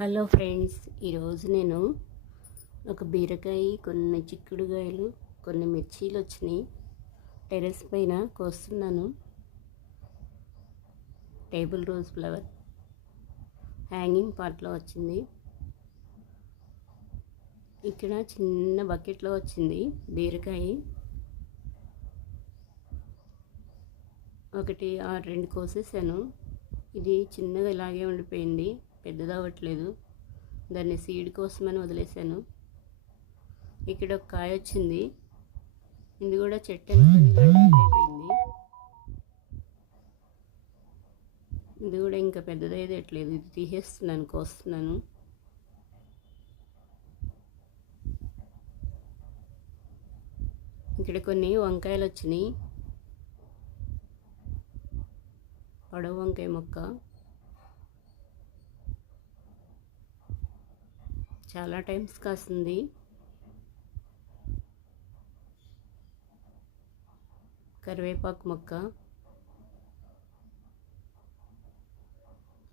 Hello friends, ఈరోజు నేను ఒక బీరకాయ, కొన్ని చిక్కుడుకాయలు, కొన్ని మిర్చీలు వచ్చినాయి. టెర్రస్ పైన కోస్తున్నాను. టేబుల్ రోజ్ ఫ్లవర్ హ్యాంగింగ్ పార్ట్లో వచ్చింది. ఇక్కడ చిన్న బకెట్లో వచ్చింది బీరకాయ. రెండు కోసేసాను. ఇది చిన్నగా ఇలాగే ఉండిపోయింది, పెద్దదవ్వట్లేదు. దాన్ని సీడ్ కోసమని వదిలేసాను. ఇక్కడ ఒక కాయ వచ్చింది. ఇది కూడా చెట్టు అయిపోయింది. ఇది కూడా ఇంకా పెద్దదయ్యేట్లేదు. ఇది తీసేస్తున్నాను, కోస్తున్నాను. ఇక్కడ కొన్ని వంకాయలు వచ్చినాయి. పొడవు వంకాయ మొక్క చాలా టైమ్స్ కాస్తుంది. కరివేపాకు మొక్క,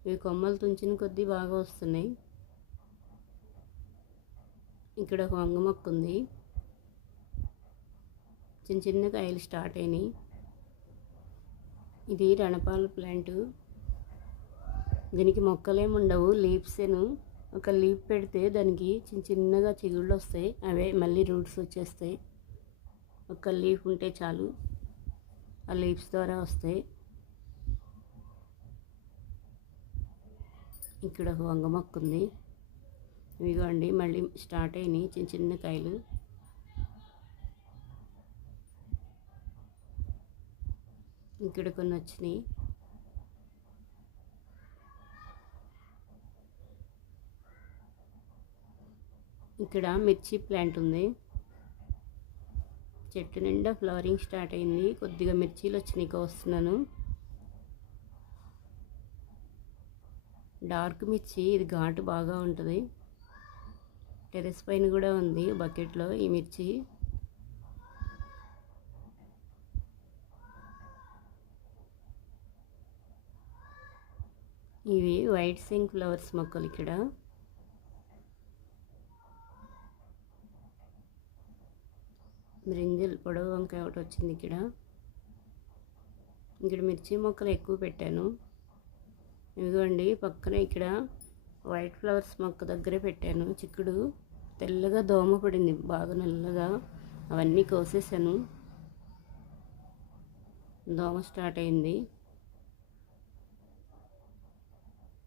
ఇవి కొమ్మలు తుంచిన కొద్దీ బాగా వస్తున్నాయి. ఇక్కడ ఒక వంగ మొక్క ఉంది. చిన్న చిన్న కాయలు స్టార్ట్ అయినాయి. ఇది రణపాల ప్లాంటు. దీనికి మొక్కలేముండవు, లీవ్సేను. ఒక లీఫ్ పెడితే దానికి చిన్న చిన్నగా చిగుళ్ళు వస్తాయి. అవే మళ్ళీ రూట్స్ వచ్చేస్తాయి. ఒక లీఫ్ ఉంటే చాలు, ఆ లీవ్స్ ద్వారా వస్తాయి. ఇక్కడ ఒక వంగ మొక్క ఉంది. ఇవిగోండి మళ్ళీ స్టార్ట్ అయినాయి చిన్న చిన్న కాయలు. ఇక్కడ కొన్ని వచ్చినాయి. ఇక్కడ మిర్చి ప్లాంట్ ఉంది. చెట్టు నిండా ఫ్లవరింగ్ స్టార్ట్ అయింది. కొద్దిగా మిర్చీలు వచ్చినాయి, కోస్తున్నాను. డార్క్ మిర్చి, ఇది ఘాటు బాగా ఉంటుంది. టెర్రస్ పైన కూడా ఉంది బకెట్లో ఈ మిర్చి. ఇవి వైట్ సింక్ ఫ్లవర్స్ మొక్కలు. ఇక్కడ బ్రింజల్ పొడవు వంకాయ ఒకటి వచ్చింది. ఇక్కడ మిర్చి మొక్కలు ఎక్కువ పెట్టాను. ఇదిగోండి పక్కన ఇక్కడ వైట్ ఫ్లవర్స్ మొక్క దగ్గరే పెట్టాను. చిక్కుడు తెల్లగా దోమ పడింది, బాగా నల్లగా. అవన్నీ కోసేసాను. దోమ స్టార్ట్ అయింది.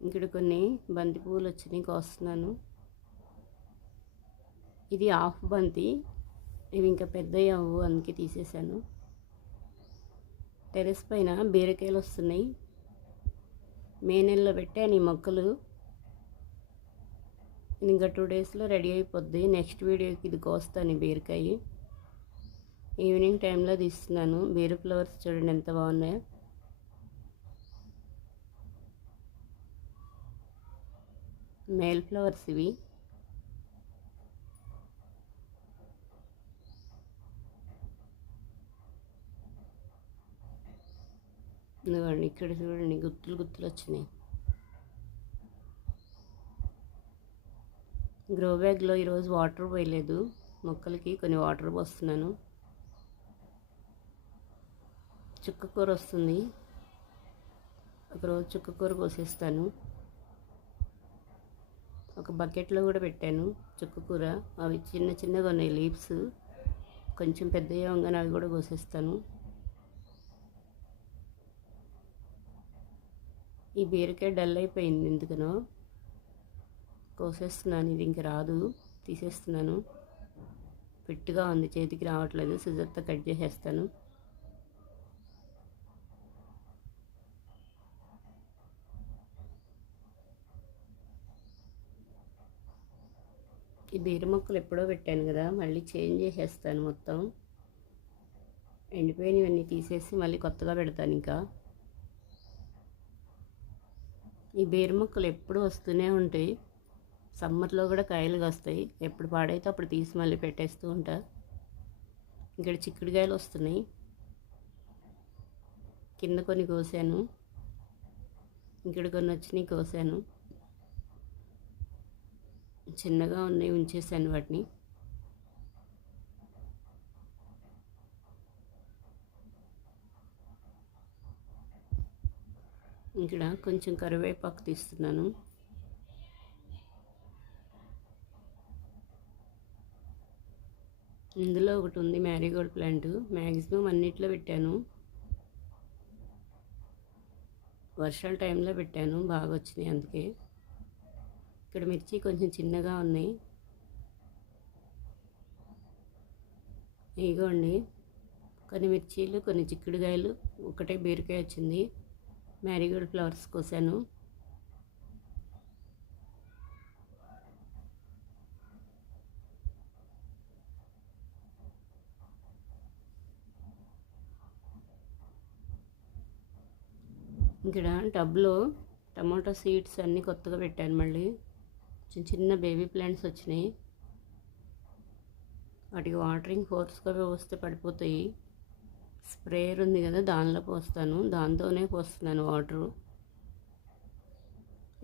ఇక్కడ కొన్ని బంతి పువ్వులు వచ్చినాయి, కోస్తున్నాను. ఇది హాఫ్ బంతి, ఇవి ఇంకా పెద్దవి అవ్వు, అందుకే తీసేసాను. టెర్రస్ పైన బీరకాయలు వస్తున్నాయి. మే నెలలో పెట్టాను ఈ మొక్కలు. ఇంకా 2 డేస్లో రెడీ అయిపోద్ది. నెక్స్ట్ వీడియోకి ఇది కోస్తాను. ఈ బీరకాయ ఈవినింగ్ టైంలో తీస్తున్నాను. బీర ఫ్లవర్స్ చూడండి ఎంత బాగున్నాయో. మేల్ ఫ్లవర్స్ ఇవి. ఇదిగోండి ఇక్కడ చూడండి, గుత్తులు గుత్తులు వచ్చినాయి. గ్రో బ్యాగ్లో ఈరోజు వాటర్ పోయలేదు మొక్కలకి, కొన్ని వాటర్ పోస్తున్నాను. చుక్కకూర వస్తుంది. ఒకరోజు చుక్కకూర కోసేస్తాను. ఒక బకెట్లో కూడా పెట్టాను చుక్కకూర. అవి చిన్న చిన్నగా ఉన్నాయి లీవ్స్, కొంచెం పెద్దగా ఉండగానే అవి కూడా కోసేస్తాను. ఈ బీరకాయ డల్ అయిపోయింది, ఎందుకనో కోసేస్తున్నాను. ఇది ఇంక రాదు, తీసేస్తున్నాను. ఫిట్గా ఉంది, చేతికి రావట్లేదు. సిజర్తో కట్ చేసేస్తాను. ఈ బీర మొక్కలు ఎప్పుడో పెట్టాను కదా, మళ్ళీ చేంజ్ చేసేస్తాను. మొత్తం ఎండిపోయినవన్నీ తీసేసి మళ్ళీ కొత్తగా పెడతాను. ఇంకా ఈ బీర మొక్కలు ఎప్పుడు వస్తూనే ఉంటాయి. సమ్మర్లో కూడా కాయలు కాస్తాయి. ఎప్పుడు పాడైతే అప్పుడు తీసి మళ్ళీ పెట్టేస్తూ ఉంటా. ఇక్కడ చిక్కుడుకాయలు వస్తున్నాయి. కింద కొన్ని కోసాను, ఇక్కడ కొన్ని వచ్చినాయి కోసాను. చిన్నగా ఉన్నాయి, ఉంచేసాను వాటిని. ఇక్కడ కొంచెం కరివేపాకు తీస్తున్నాను. ఇందులో ఒకటి ఉంది మ్యారీగోల్డ్ ప్లాంట్. మ్యాక్సిమం అన్నిట్లో పెట్టాను. వర్షాల టైంలో పెట్టాను, బాగా వచ్చినాయి అందుకే. ఇక్కడ మిర్చి కొంచెం చిన్నగా ఉన్నాయి. ఇగోండి, కొన్ని మిర్చీలు, కొన్ని చిక్కుడుకాయలు, ఒకటే బీరకాయ వచ్చింది. మ్యారీగోల్డ్ ఫ్లవర్స్ కోసాను. ఇక్కడ టబ్లో టమాటో సీడ్స్ అన్నీ కొత్తగా పెట్టాను. మళ్ళీ చిన్న చిన్న బేబీ ప్లాంట్స్ వచ్చినాయి. వాటికి వాటరింగ్ ఫోర్స్గా పోస్తే పడిపోతాయి. స్ప్రేయర్ ఉంది కదా, దానిలో పోస్తాను, దాంతోనే పోస్తున్నాను వాటరు.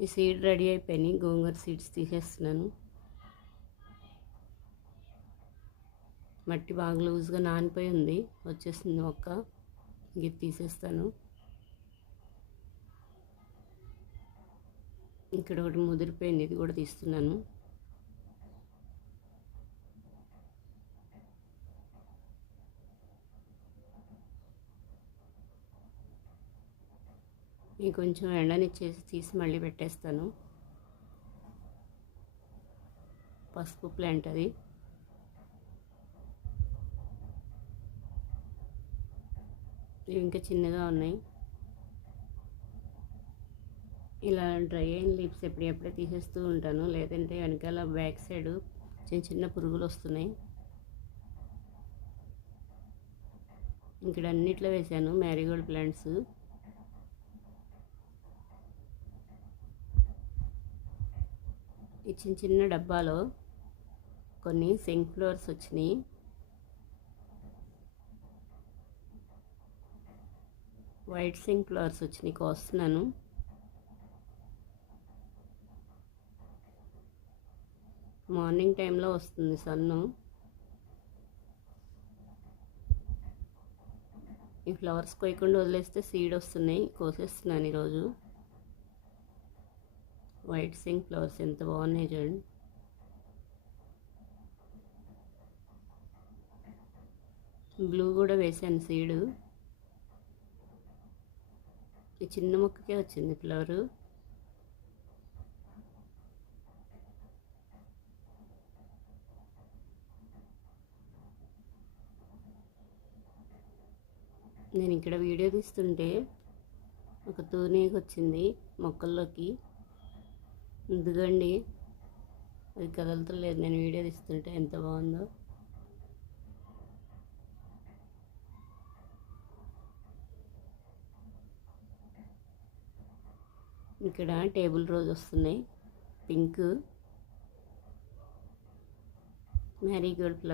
ఈ సీడ్ రెడీ అయిపోయినాయి. గోంగూర సీడ్స్ తీసేస్తున్నాను. మట్టి బాగా లూజ్గా నానిపోయి ఉంది, వచ్చేసింది మొక్క. ఇది తీసేస్తాను. ఇక్కడ ఒకటి ముదిరిపోయింది, ఇది కూడా తీస్తున్నాను. ఇది కొంచెం ఎండనిచ్చేసి తీసి మళ్ళీ పెట్టేస్తాను. పసుపు ప్లాంట్ అది. ఇవి ఇంకా చిన్నగా ఉన్నాయి. ఇలా డ్రై అయిన లీవ్స్ ఎప్పుడెప్పుడే తీసేస్తూ ఉంటాను, లేదంటే వెనకాల బ్యాక్ సైడ్ చిన్న చిన్న పురుగులు వస్తున్నాయి. ఇక్కడ అన్నిట్లో వేసాను మ్యారీగోల్డ్ ప్లాంట్స్. ఈ చిన్న చిన్న డబ్బాలో కొన్ని సింక్ ఫ్లవర్స్ వచ్చినాయి. వైట్ సింక్ ఫ్లవర్స్ వచ్చినాయి, కోస్తున్నాను. మార్నింగ్ టైంలో వస్తుంది సన్ను. ఈ ఫ్లవర్స్ కోయకుండా వదిలేస్తే సీడ్ వస్తున్నాయి, కోసేస్తున్నాను ఈరోజు. వైట్ సింక్ ఫ్లవర్స్ ఎంత బాగున్నాయి చూడండి. బ్లూ కూడా వేసాను సీడు. ఈ చిన్న మొక్కకే వచ్చింది ఫ్లవరు. నేను ఇక్కడ వీడియో తీస్తుంటే ఒక తూనీగ వచ్చింది మొక్కల్లోకి. ఇదిగోండి, అది కదలతలేదు. నేను వీడియో తీస్తుంటే ఎంత బాగుందో. ఇక్కడ టేబుల్ రోజ్ వస్తున్నాయి, పింక్. మ్యారీగోల్డ్ ఫ్లవర్